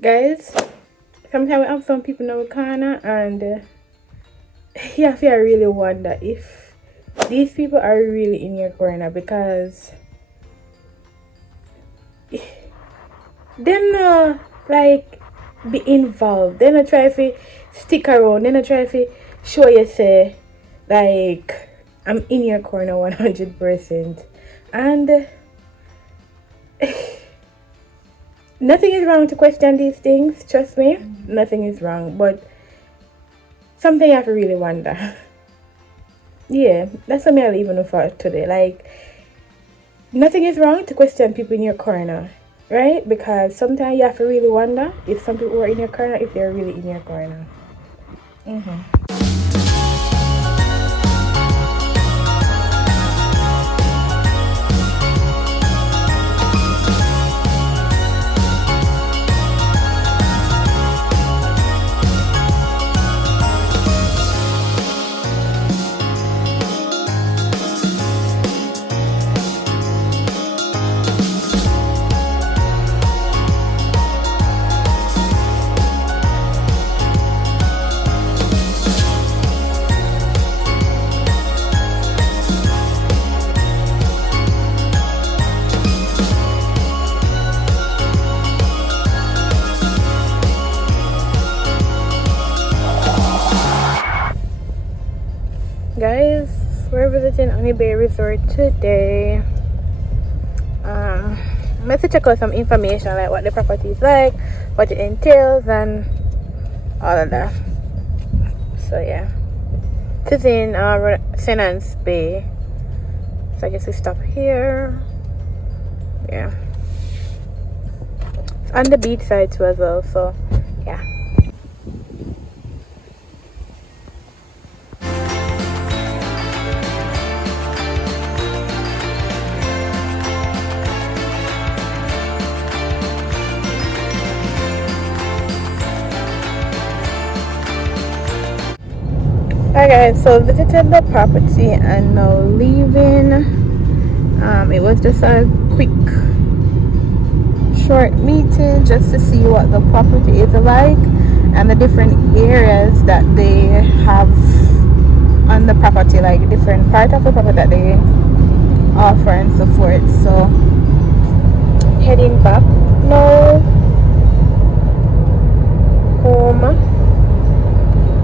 Guys, sometimes we have some people in our corner and you have to really wonder if these people are really in your corner, because them not like be involved. They not try to stick around. They not try to show you say like I'm in your corner 100%. And nothing is wrong to question these things, trust me. Nothing is wrong, but something you have to really wonder. Yeah, that's something I'll leave on for today. Like, nothing is wrong to question people in your corner, right? Because sometimes you have to really wonder if some people are in your corner, if they're really in your corner. Guys, we're visiting Honey Bay Resort today. I'm going to check out some information, like what the property is like, what it entails, and all of that. So yeah, this is in Senance Bay. So I guess we stop here. Yeah, it's on the beach side too as well. So yeah. Alright guys, so visited the property and now leaving. It was just a quick short meeting just to see what the property is like and the different areas that they have on the property, like different part of the property that they offer and so forth. So heading back now home,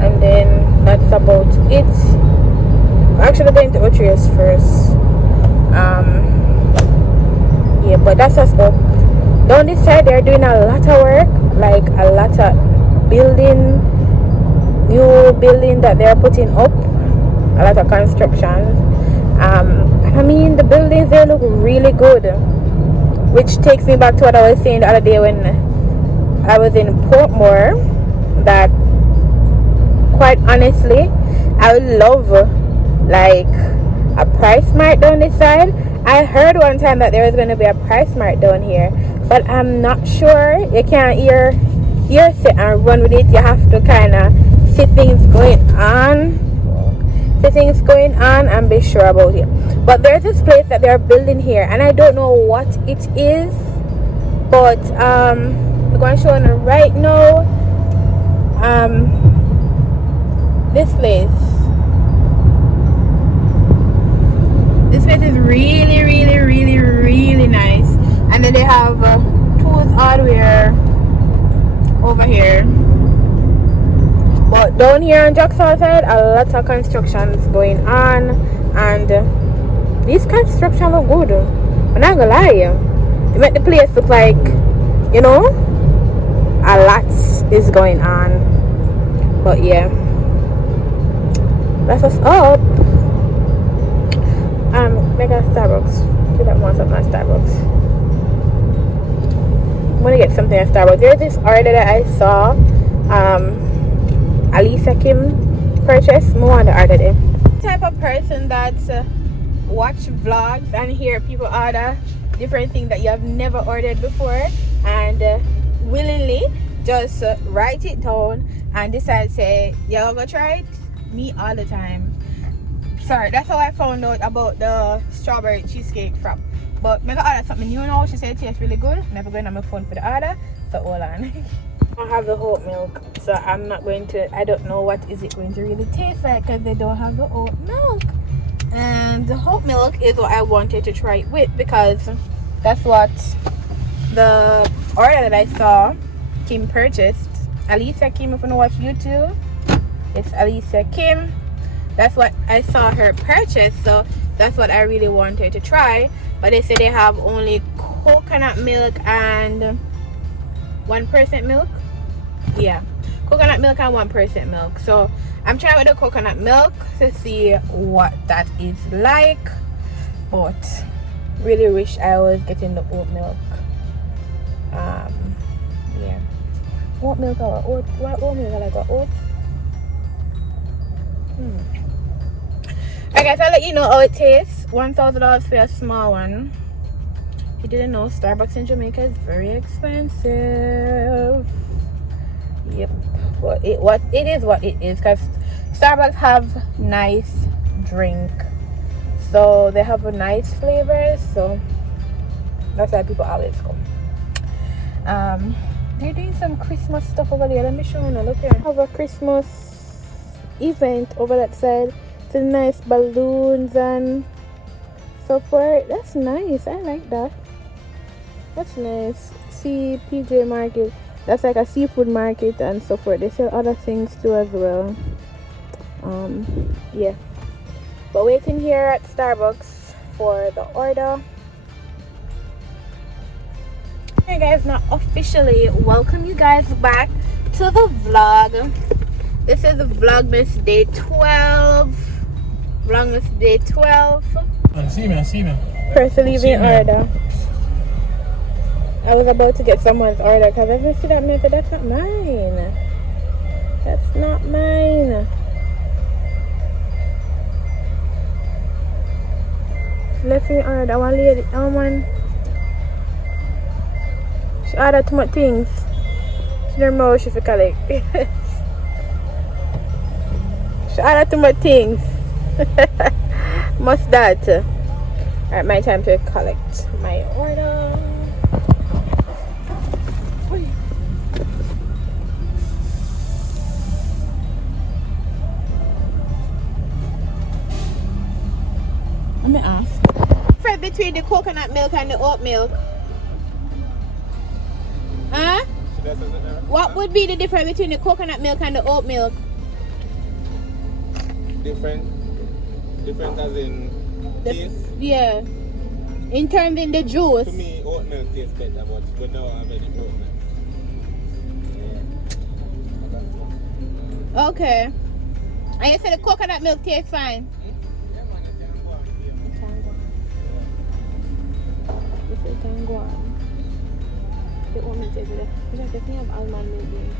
and then that's about it. I'm actually going to Otrius first. Yeah, but that's just up. Down this side they're doing a lot of work, like a lot of building, new building that they're putting up, a lot of construction. I mean, the buildings, they look really good, which takes me back to what I was saying the other day when I was in Portmore, that quite honestly I would love like a Price Mart down this side. I heard one time that there was going to be a Price Mart down here, but I'm not sure. You can't sit and run with it. You have to kind of see things going on and be sure about it. But there's this place that they're building here and I don't know what it is, but I'm going to show you right now. This place is really, really, really, really nice. And then they have tools hardware over here. But down here on Jackson side, a lot of construction is going on, and these construction look good. I'm not gonna lie, they make the place look like, you know, a lot is going on. But yeah, that's us up. Mega Starbucks. Do that want something at Starbucks. I'm gonna get something at Starbucks. There's this order that I saw. Alisa Kim purchase. I want to order them. Type of person that watch vlogs and hear people order different things that you have never ordered before, and willingly just write it down and decide say you're gonna try it. Me all the time. Sorry, that's how I found out about the strawberry cheesecake frap. But I order something new now. She said it tastes really good. Never going on my phone for the order. So hold on. I have the oat milk, so I'm not going to. I don't know what is it going to really taste like because they don't have the oat milk. And the oat milk is what I wanted to try it with because that's what the order that I saw Kim purchased. Alicia Kim, if you watch YouTube, it's Alicia Kim. That's what I saw her purchase, so that's what I really wanted to try. But they say they have only coconut milk and 1% milk. Yeah, coconut milk and 1% milk. So I'm trying with the coconut milk to see what that is like. But really wish I was getting the oat milk. Yeah, oat milk or oat? What oat milk? I like oat. Okay, so I'll let you know how it tastes. $1,000 for a small one. If you didn't know, Starbucks in Jamaica is very expensive. Yep, but it is what it is, because Starbucks have nice drink, so they have a nice flavors, so that's why people always come. They're doing some Christmas stuff over there. Let me show you. Look here, have a Christmas event over that side. The nice balloons and so forth. That's nice. I like that. That's nice. See, PJ Market. That's like a seafood market and so forth. They sell other things too as well. Yeah. But waiting here at Starbucks for the order. Hey guys, now officially welcome you guys back to the vlog. This is the Vlogmas day 12. Vlogmas day 12. I see me. Person leaving order. I was about to get someone's order because I just see that method. That's not mine. That's not mine. She left me order. One lady. Oh man. She ordered too much things. She don't know she could collect. She ordered too much things. Must that. Alright, my time to collect my order. Let me ask. Difference between the coconut milk and the oat milk? Huh? What would be the difference between the coconut milk and the oat milk? Different as in taste? Yeah. In terms in the juice. To me, oat milk tastes better, but now I'm ready oat milk. Yeah. Okay. And you said the coconut milk tastes fine? Yeah, man, it can go on. This is tango. The oat milk tastes better. Because I definitely have almond milk here.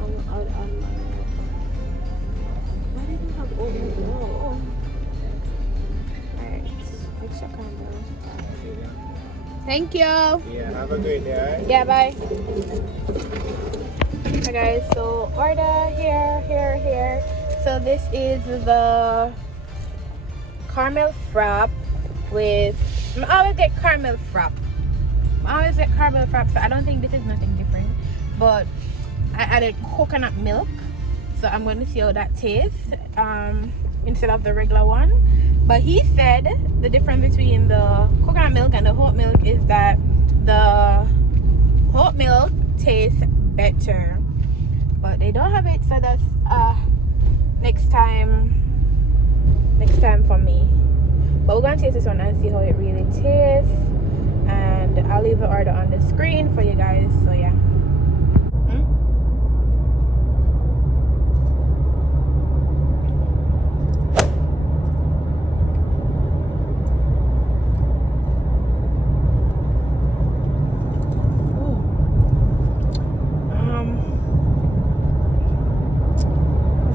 Almond milk. Why did you have oat milk? Oh. Alright. Extra candle. Thank you. Yeah, have a great day, alright? Yeah, bye. Hi guys, so order here. So this is the caramel frap with, I always get caramel frap. So I don't think this is nothing different. But I added coconut milk. So I'm going to see how that tastes instead of the regular one. But he said the difference between the coconut milk and the oat milk is that the oat milk tastes better. But they don't have it, so that's next time for me. But we're gonna taste this one and see how it really tastes. And I'll leave the order on the screen for you guys. So yeah.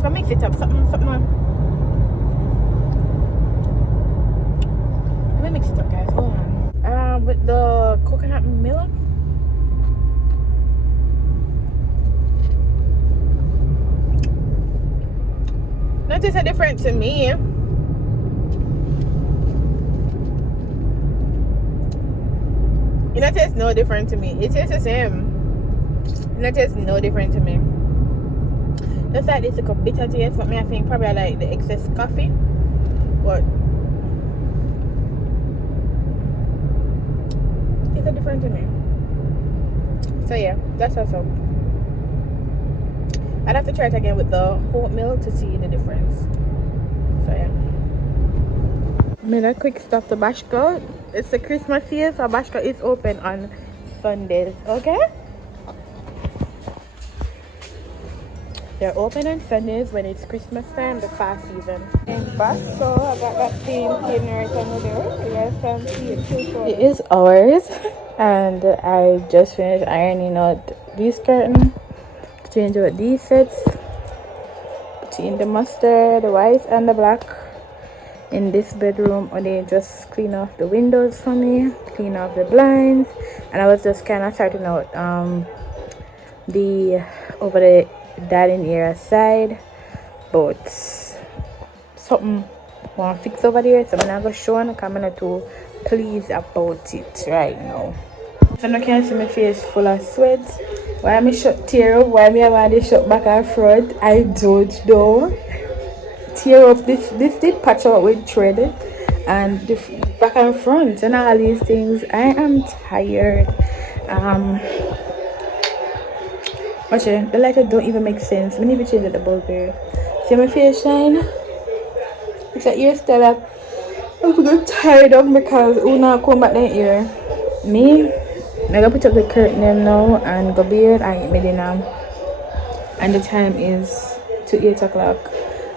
Mix it up, something on. Let me mix it up, guys. Hold on. With the coconut milk. That tastes different to me. It tastes no different to me. It tastes the same. It tastes no different to me. Just like this like a bitter taste, but me I think probably I like the excess coffee. But it's different to me. So yeah, that's what's up. I'd have to try it again with the oatmeal to see the difference. So yeah. Made a quick stop to Bascho. It's the Christmas season, so Bascho is open on Sundays. Okay? They're open on Sundays when it's Christmas time, the fast season. In Bascho, I got that same thing right under there. You guys can see it too. It is ours, and I just finished ironing out these curtains. Change out these sets between the mustard, the white, and the black. In this bedroom, or they just clean off the windows for me, clean off the blinds, and I was just kind of starting out the over the dining area side, but something I want to fix over there, so I'm not going to show you. I'm not too pleased about it right now. So I can see my face full of sweat. Why am I shut tear up? Why am I having this shut back and front? I don't know. Tear up this did patch out with thread and the back and front and all these things. I am tired. Watch it, the lighter don't even make sense. Let me even change the bulb here. See my face shine? It's like ear still up. I'm getting tired of because who not come back that ear? Me? I'm gonna put up the curtain them now and go bed and eat my dinner. And the time is to 8 o'clock.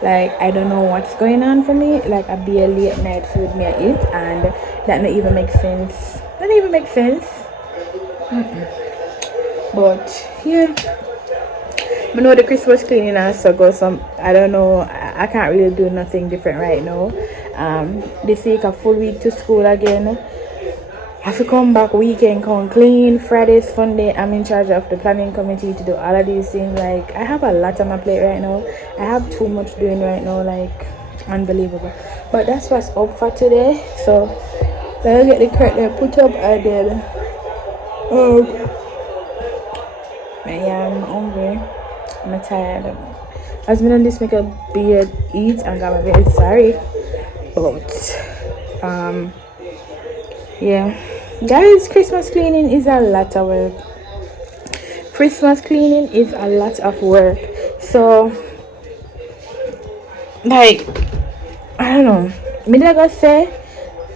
Like, I don't know what's going on for me. Like, I be a late night food me I eat, and that not even make sense. That don't even make sense. But yeah, I know the Christmas cleaning has to go some. I don't know. I can't really do nothing different right now. This week a full week to school again. I have to come back weekend, come clean. Friday, Sunday, I'm in charge of the planning committee to do all of these things. Like, I have a lot on my plate right now. I have too much doing right now, like, unbelievable. But that's what's up for today. So, let's get the curtain put up and then, yeah, I'm hungry. I'm tired. As me on this make a beard eat and I'm very sorry. But, yeah, guys, Christmas cleaning is a lot of work. Christmas cleaning is a lot of work. So, like, I don't know. Me like I say,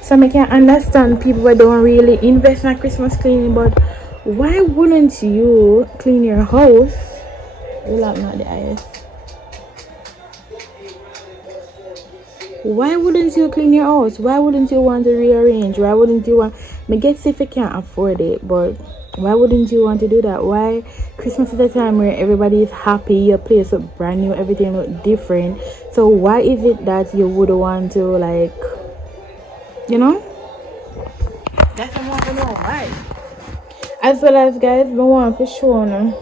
so I can understand people that don't really invest in Christmas cleaning, but why wouldn't you clean your house? You like not the eyes. Why wouldn't you clean your house? Why wouldn't you want to rearrange? Why wouldn't you want... I guess if you can't afford it, but why wouldn't you want to do that? Why? Christmas is a time where everybody is happy, your place look brand new, everything look different. So why is it that you would want to, like, you know? That's what I want to know. Why? As well as, guys, I want to show you.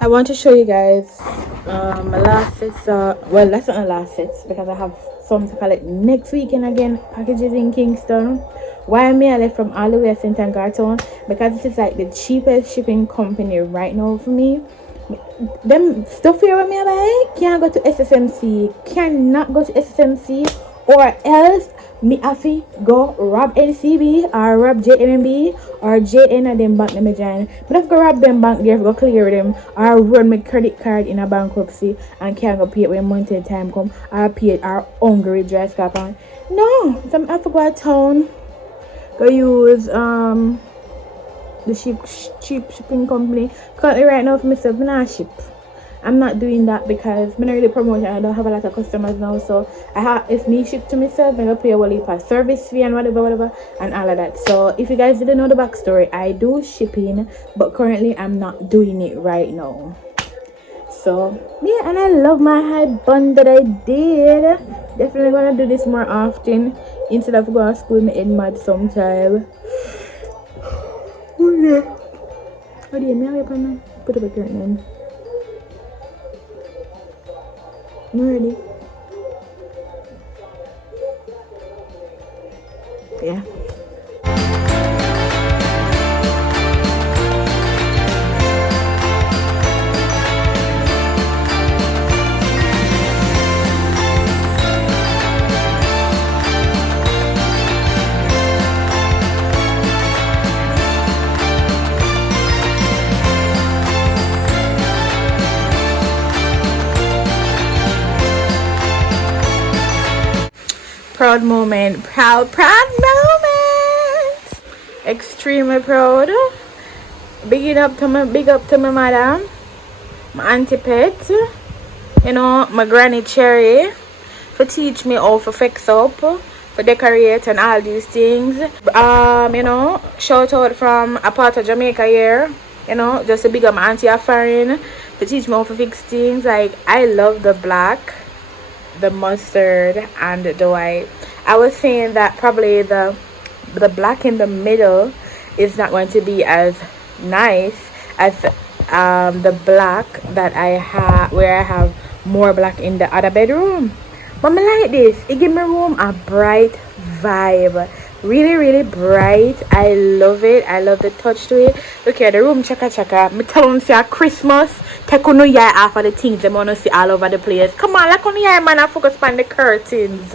I want to show you guys my last sets. Well, that's not my last sets because I have some to collect next weekend again. Packages in Kingston. Why am I left from all the way to St. Garton? Because this is like the cheapest shipping company right now for me. Them stuff here with me I buy can't go to SSMC. Cannot go to SSMC, or else me have to go rob NCB or rob JMB or JN and them bank them join. But if I go rob them bank there, go clear them, or run my credit card in a bankruptcy and can't go pay it when monthly time come, or pay it or hungry dry scap on. No, so I have to go to town, go use the cheap shipping company. Currently right now for myself, I'm not ship. I'm not doing that because I'm not really promoting. I don't have a lot of customers now, so I have, if me ship to myself, I'm gonna pay a whole for service fee and whatever and all of that. So if you guys didn't know the backstory, I do shipping, but currently I'm not doing it right now. So yeah, and I love my high bun that I did. Definitely gonna do this more often instead of going to school my head mad sometime. Oh yeah. What do you mean? Put up a curtain in. I'm ready. Yeah. proud moment. Proud moment. Extremely proud. Big up to my mother, my auntie Pet, you know, my granny Cherry, for teach me how to fix up, for decorate and all these things. You know, shout out from a part of Jamaica here, you know, just to big up my auntie Affarin, to teach me how to fix things. Like, I love the black, the mustard, and the white. I was saying that probably the black in the middle is not going to be as nice as the black that I have, where I have more black in the other bedroom. But I like this. It gives my room a bright vibe. Really bright. I love it. I love the touch to it. Look here, the room chaka. Me tell them say Christmas. Take on your half of the things they wanna see all over the place. Come on, like on your man, I focus on the curtains.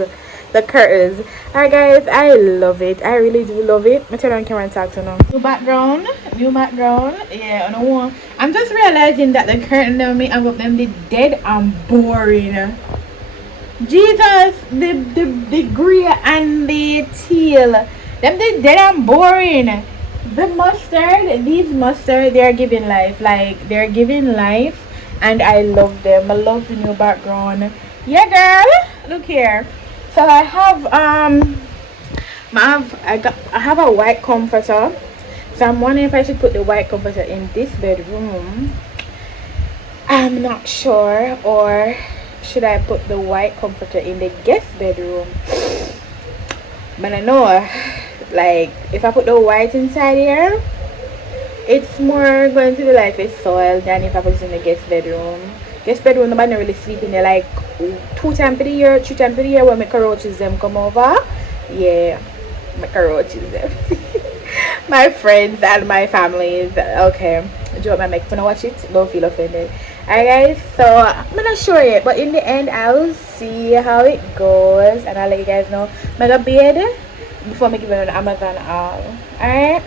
The curtains. Alright guys, I love it. I really do love it. Me turn on camera and talk to them. New background. Yeah, I know. I'm just realizing that the curtain that me have up them, they dead and boring. Jesus, the grey and the teal, them they dead and boring. The mustard, these mustard, they are giving life. Like, they're giving life, and I love them. I love the new background. Yeah, girl. Look here. So I have I have a white comforter. So I'm wondering if I should put the white comforter in this bedroom. I'm not sure, or should I put the white comforter in the guest bedroom? But I know, like, if I put the white inside here, it's more going to be like this soil than if I put it in the guest bedroom. Guest bedroom, nobody really sleep in there like 2 times per year, 3 times per year when my cockroaches them come over. Yeah, my cockroaches them. My friends and my families. Okay, do you want my make to watch it? Don't feel offended. Alright guys, so I'm not sure yet, but in the end I'll see how it goes and I'll let you guys know. I'm gonna bed before I give it on Amazon all. Alright.